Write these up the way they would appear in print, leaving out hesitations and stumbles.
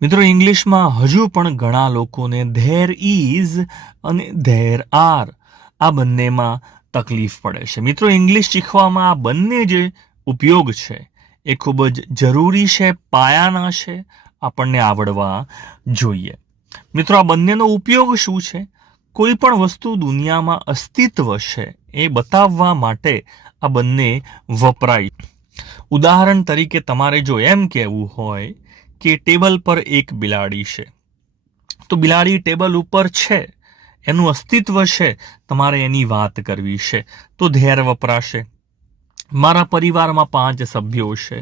મિત્રો ઇંગ્લિશમાં હજુ પણ ઘણા લોકોને ધેર ઇઝ અને ધેર આર આ બંનેમાં તકલીફ પડે છે. મિત્રો ઇંગ્લિશ શીખવામાં આ બંને જે ઉપયોગ છે એ ખૂબ જ જરૂરી છે, પાયાના છે, આપણને આવડવા જોઈએ. મિત્રો આ બંનેનો ઉપયોગ શું છે? કોઈ પણ વસ્તુ દુનિયામાં અસ્તિત્વ છે એ બતાવવા માટે આ બંને વપરાય. ઉદાહરણ તરીકે તમારે જો એમ કહેવું હોય કે ટેબલ પર એક બિલાડી છે, તો બિલાડી ટેબલ ઉપર છે, એનું અસ્તિત્વ છે, તમારે એની વાત કરવી છે તો ધેર વપરાશે. મારા પરિવારમાં 5 સભ્યો છે.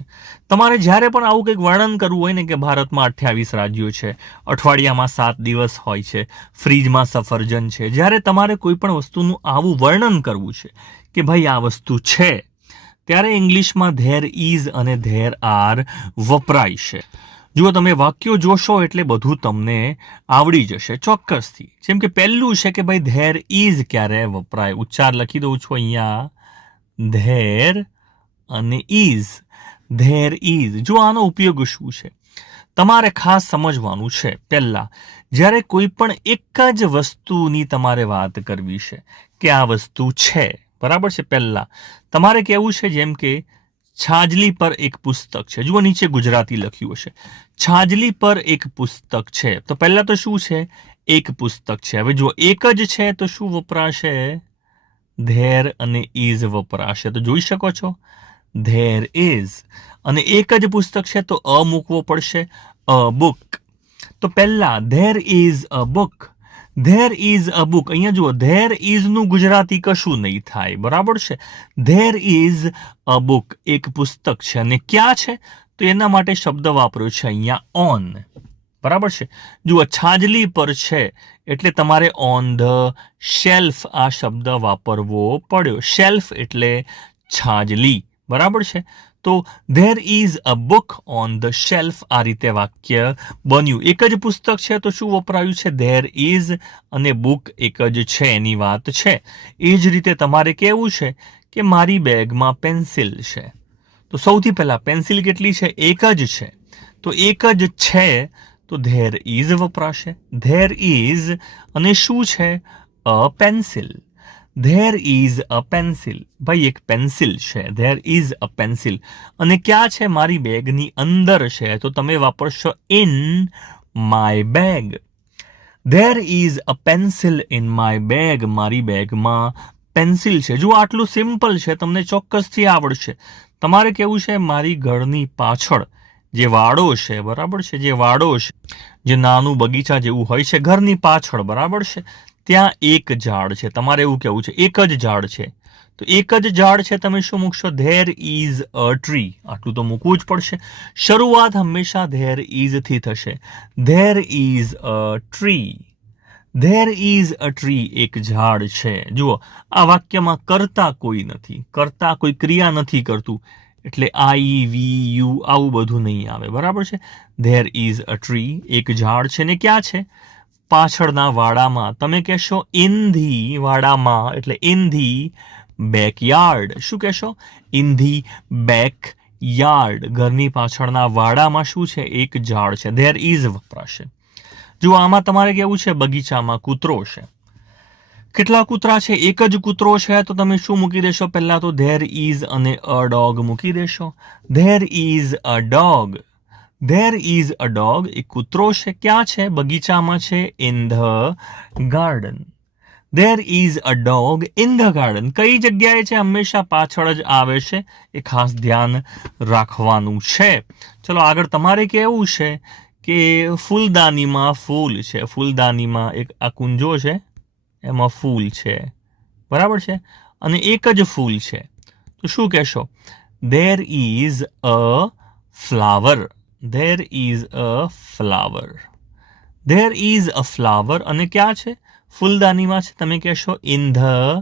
તમારે જ્યારે પણ આવું કંઈક વર્ણન કરવું હોય ને કે ભારતમાં 28 રાજ્યો છે, અઠવાડિયામાં 7 દિવસ હોય છે, ફ્રીજમાં સફરજન છે, જ્યારે તમારે કોઈ પણ વસ્તુનું આવું વર્ણન કરવું છે કે ભાઈ આ વસ્તુ છે, ત્યારે ઇંગ્લિશમાં ધેર ઇઝ અને ધેર આર વપરાય છે. જુઓ, તમે વાક્યો જોશો એટલે બધું તમને આવડી જશે ચોક્કસથી. જેમ કે પહેલું છે કે ભાઈ ધેર ઇઝ ક્યારે વપરાય? ઉચ્ચાર લખી દઉં છું અહીંયા, ધેર અને ઇઝ. There is. જો આનો ઉપયોગ શું છે તમારે ખાસ સમજવાનું છે. પહેલા, જ્યારે કોઈ પણ એક જ વસ્તુની તમારે વાત કરવી છે કે આ વસ્તુ છે, બરાબર છે, પહેલા તમારે કહેવું છે જેમ કે છાજલી પર એક પુસ્તક છે. જુઓ નીચે ગુજરાતી લખ્યું હશે, છાજલી પર એક પુસ્તક છે. તો પહેલા તો શું છે? એક પુસ્તક છે. હવે જો એક જ છે તો શું વપરાશે? ધેર અને ઇઝ વપરાશે. તો જોઈ શકો છો, ધેર ઇઝ. અને એક જ પુસ્તક છે તો અ મૂકવો પડશે, અ બુક. તો પહેલા there is a book. There is a book. અહીંયા જુઓ, ધેર ઇઝનું ગુજરાતી કશું નહીં થાય, બરાબર છે. ધેર ઇઝ અ બુક, એક પુસ્તક છે. અને ક્યાં છે? તો એના માટે શબ્દ વાપર્યો છે અહીંયા ઓન, બરાબર છે. જુઓ, છાજલી પર છે એટલે તમારે ઓન ધ શેલ્ફ આ શબ્દ વાપરવો પડ્યો. શેલ્ફ એટલે છાજલી, બરાબર છે. તો there is a book on the shelf, આ રીતે વાક્ય બન્યું. એક જ પુસ્તક છે તો શું વપરાયું છે? There is. અને બુક એક જ છે એની વાત છે. એ જ રીતે તમારે કહેવું છે કે મારી બેગમાં પેન્સિલ છે. તો સૌથી પહેલા પેન્સિલ કેટલી છે? એક જ છે. તો એક જ છે તો ધેર ઇઝ વપરાશે. ધેર ઇઝ અને શું છે? A pencil. There is a pencil. ભાઈ એક પેન્સિલ છે, ધેર ઇઝ અ પેન્સિલ. અને ક્યાં છે? મારી બેગની અંદર છે, તો તમે વાપરશો in my bag. There is a pencil in my bag. મારી બેગમાં પેન્સિલ છે. જો આટલું સિમ્પલ છે, તમને ચોક્કસથી આવડશે. તમારે કેવું છે મારી ઘરની પાછળ જે વાડો છે, બરાબર છે, જે વાડો છે, જે નાનું બગીચા જેવું હોય છે ઘરની પાછળ, બરાબર છે, ત્યાં એક ઝાડ છે. તમારે એવું કહેવું છે એક જ ઝાડ છે. તો એક જ ઝાડ છે, તમે શું મૂકશો? There is a tree. આટલું તો મૂકવું જ પડશે. શરૂઆત હંમેશા ધેર ઇઝ થી થશે. There is a tree. There is a tree, એક ઝાડ છે. જુઓ, આ વાક્યમાં કરતા કોઈ નથી, કરતા કોઈ ક્રિયા નથી કરતું, એટલે આઈ વી યુ આવું બધું નહીં આવે, બરાબર છે. ધેર ઇઝ અ ટ્રી, એક ઝાડ છે. ને ક્યાં છે? પાછળના વાડામાં. તમે કહેશો ઇન ધી વાડામાં, એટલે ઇન ધી બેકયાર્ડ. શું કહેશો? ઇન ધી બેકયાર્ડ, ઘરની પાછળના વાડામાં શું છે? એક ઝાડ છે. ધેર ઇઝ વપરાશે. જો આમાં તમારે કેવું છે? બગીચામાં કૂતરો છે. કેટલા કૂતરા છે? એક જ કૂતરો છે, તો તમે શું મૂકી દેશો? પહેલા તો ધેર ઇઝ અને અ ડોગ મૂકી દેશો. There is a dog. There is a dog, એક કૂતરો છે. ક્યાં છે? બગીચામાં છે. In the garden. There is a dog in the garden. કઈ જગ્યાએ છે? હંમેશા પાછળ જ આવે છે, એ ખાસ ધ્યાન રાખવાનું છે. ચલો આગળ તમારે કેવું છે કે ફૂલદાનીમાં ફૂલ છે. ફૂલદાનીમાં એક આ કુંજો છે, એમાં ફૂલ છે, બરાબર છે, અને એક જ ફૂલ છે. તો શું કહેશો? There is a flower. There is a flower. There is a flower. અને ક્યાં છે? ફૂલદાનીમાં છે. તમે કહેશો ઇન ધ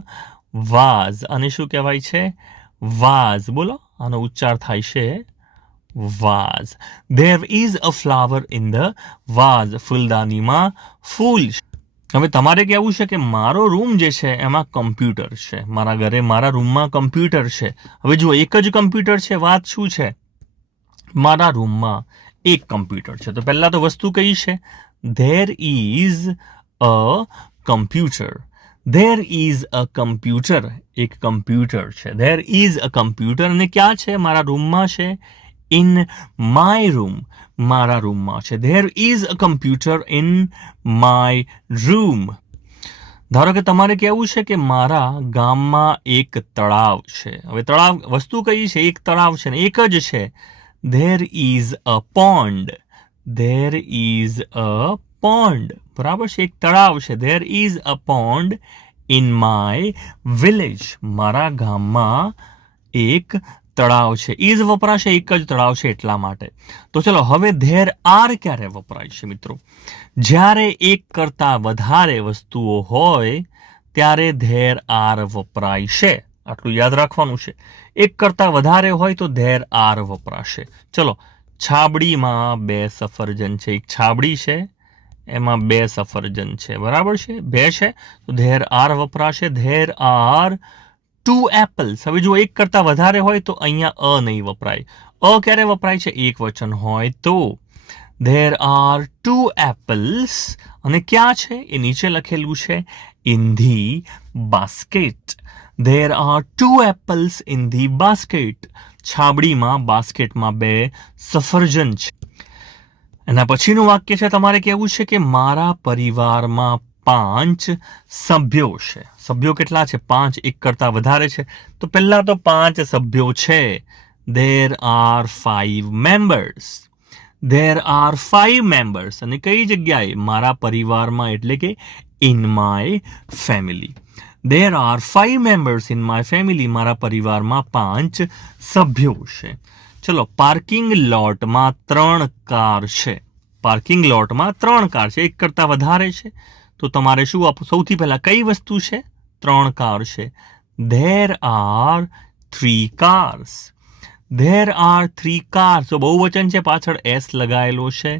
વાઝ. અને શું કહેવાય છે? વાઝ. બોલો, આનો ઉચ્ચાર થાય છે vase. There is a flower in the vase. ફૂલદાનીમાં ફૂલ. હવે તમારે કહેવું છે કે મારો રૂમ જે છે એમાં કમ્પ્યુટર છે. મારા ઘરે મારા રૂમમાં કમ્પ્યુટર છે. હવે જુઓ, એક જ કમ્પ્યુટર છે. વાત શું છે? મારા રૂમમાં એક કમ્પ્યુટર છે. તો પહેલા તો વસ્તુ કઈ છે? There is a computer. There is a computer. એક કમ્પ્યુટર છે. There is a computer. અને ક્યાં છે? મારા રૂમમાં છે. In my room. મારા રૂમમાં છે. There is a computer in my room. ધારો કે તમારે કહેવું છે કે મારા ગામમાં એક તળાવ છે. હવે તળાવ વસ્તુ કઈ છે? એક તળાવ છે ને એક જ છે. There is a pond. There is a pond. બરાબર છે, એક તળાવ છે. There is a pond in my village. મારા ગામમાં એક તળાવ છે. ઇઝ વપરાશે, એક જ તળાવ છે એટલા માટે. તો ચલો હવે ધેર આર ક્યારે વપરાય છે મિત્રો? જ્યારે એક કરતા વધારે વસ્તુઓ હોય ત્યારે ધેર આર વપરાય છે. આટલું યાદ રાખવાનું છે. એક કરતા વધારે હોય તો ધેર આર વપરાશે. ચલો, છાબડીમાં 2 સફરજન છે. એક છાબડી છે, એમાં 2 સફરજન છે. બરાબર છે, 2 છે, તો ધેર આર વપરાશે. There are 2 apples. હવે જો એક કરતા વધારે હોય તો અહીંયા નહીં વપરાય. ક્યારે વપરાય છે? એક વચન હોય તો. There are 2 apples. અને ક્યાં છે? એ નીચે લખેલું છે, in the basket. There are 2 apples in the basket. છાબડીમાં, બાસ્કેટમાં 2 સફરજન છે. એના પછીનું વાક્ય છે, તમારે કહેવું છે કે મારા પરિવારમાં 5 સભ્યો છે. સભ્યો કેટલા છે? 5. એક કરતા વધારે છે તો પહેલા તો 5 સભ્યો છે. There are 5 members. There are 5 members. અને કઈ જગ્યાએ? મારા પરિવારમાં, એટલે કે in my family. There are 5 members in my family. મારા પરિવારમાં 5 સભ્યો છે. ચલો, પાર્કિંગ લોટમાં 3 કાર છે. પાર્કિંગ લોટમાં 3 કાર છે. એક કરતા વધારે છે તો તમારે શું આપવું? સૌથી પહેલા કઈ વસ્તુ છે? 3 કાર છે. There R 3 cars. There are 3 cars. તો બહુવચન છે, પાછળ એસ લગાયેલો છે.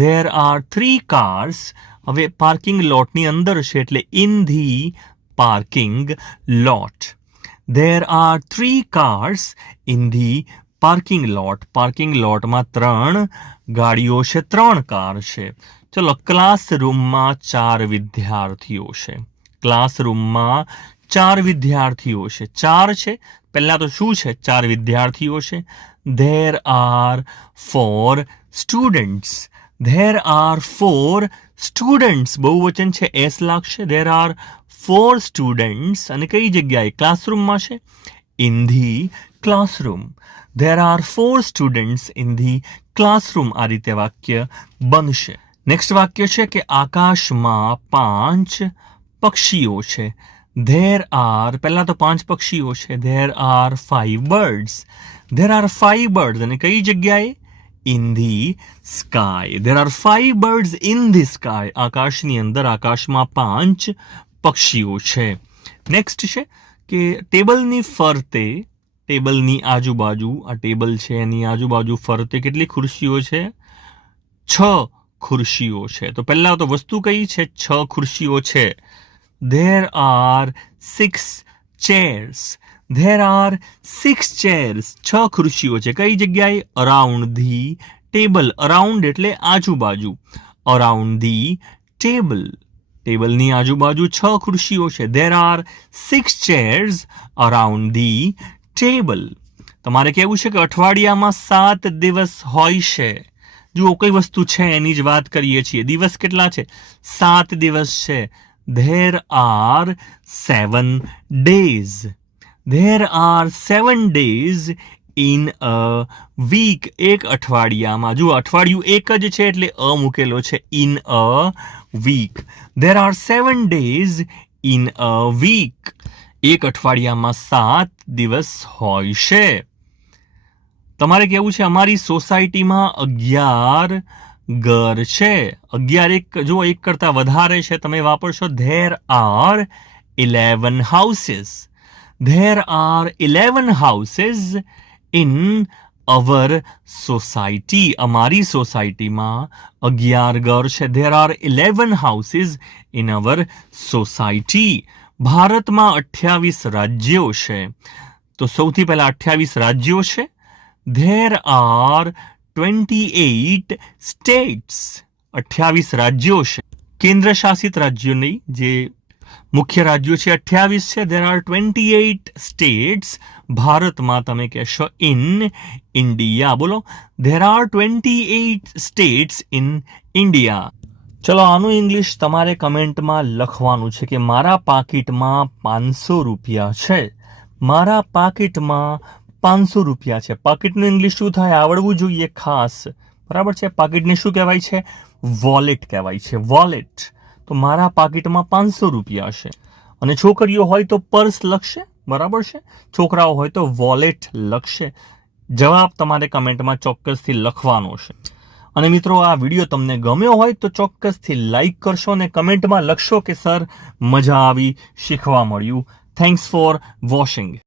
There R 3 cars. હવે પાર્કિંગ લોટની અંદર છે એટલે in the parking lot. There are 3 cars in the parking lot. Parking લોટમાં 3 ગાડીઓ છે, 3 કાર છે. ચલો, ક્લાસરૂમમાં 4 વિદ્યાર્થીઓ છે. ક્લાસરૂમમાં 4 વિદ્યાર્થીઓ છે. 4 છે. પહેલા તો શું છે? 4 વિદ્યાર્થીઓ છે. There R 4 students. There are 4 students. બહુવચન છે, એસ લાગશે. There are 4 students. અને કઈ જગ્યાએ? ક્લાસરૂમમાં છે. In the classroom. There are 4 students in the classroom. આ રીતે વાક્ય બનશે. નેક્સ્ટ વાક્ય છે કે આકાશમાં 5 પક્ષીઓ છે. ધેર આર, પહેલા તો 5 પક્ષીઓ છે. There are 5 birds. There are 5 birds. અને કઈ જગ્યાએ? In the sky. There are 5 birds in the sky. આકાશની અંદર, આકાશમાં 5 પક્ષીઓ છે. નેક્સ્ટ છે કે ટેબલની ફરતે, ટેબલની આજુબાજુ, આ ટેબલ છે એની આજુબાજુ ફરતે કેટલી ખુરશીઓ છે? 6 ખુરશીઓ છે. તો પહેલા તો વસ્તુ કઈ છે? 6 ખુરશીઓ છે. There R 6 chairs. There are 6 chairs. 6 ખુરશીઓ છે. કઈ જગ્યાએ? Around the table. અરાઉન્ડ એટલે આજુબાજુ. Around the table. ટેબલની આજુબાજુ 6 ખુરશીઓ છે. There R 6 chairs around the table. તમારે કહેવું છે કે અઠવાડિયામાં 7 દિવસ હોય છે. જુઓ, કઈ વસ્તુ છે એની જ વાત કરીએ છીએ. દિવસ કેટલા છે? 7 દિવસ છે. There are 7 days. There are 7 days in a week. એક અઠવાડિયામાં. જુઓ, અઠવાડિયું એક જ છે એટલે મૂકેલો છે. In a week. There are 7 days in a week. એક અઠવાડિયામાં 7 દિવસ હોય છે. તમારે કેવું છે અમારી સોસાયટીમાં 11 ઘર છે. 11 એક, જો એક કરતા વધારે છે તમે વાપરશો there are 11 houses. There are 11 houses in our society. અમારી સોસાયટીમાં 11 ઘર છે. There are 11 houses in our society. ભારતમાં 28 રાજ્યો છે. તો સૌથી પહેલા 28 રાજ્યો છે. There R 28 states. 28 રાજ્યો છે. કેન્દ્ર શાસિત રાજ્યો નહીં, જે મુખ્ય રાજ્યો છે 28 છે. there are 28 states. ભારતમાં તમે કહેશો in India. બોલો, there are 28 states in India. ચલો, આનું ઇંગ્લિશ તમારે કમેન્ટમાં લખવાનું છે કે મારા પાકીટમાં 500 રૂપિયા છે. મારા પાકીટમાં 500 રૂપિયા છે. પાકીટનું ઇંગ્લિશ શું થાય આવડવું જોઈએ ખાસ, બરાબર છે. પાકીટને શું કહેવાય છે? વોલેટ કહેવાય છે, વોલેટ. તો મારા પાકીટમાં 500 રૂપિયા છે. અને છોકરીઓ હોય તો પર્સ લખશે, બરાબર છે. છોકરાઓ હોય તો વોલેટ લખશે. જવાબ તમારે કમેન્ટમાં ચોક્કસથી લખવાનો છે. અને મિત્રો, આ વિડીયો તમને ગમ્યો હોય તો ચોક્કસથી લાઈક કરશો અને કમેન્ટમાં લખશો કે સર મજા આવી, શીખવા મળ્યું. Thanks for watching.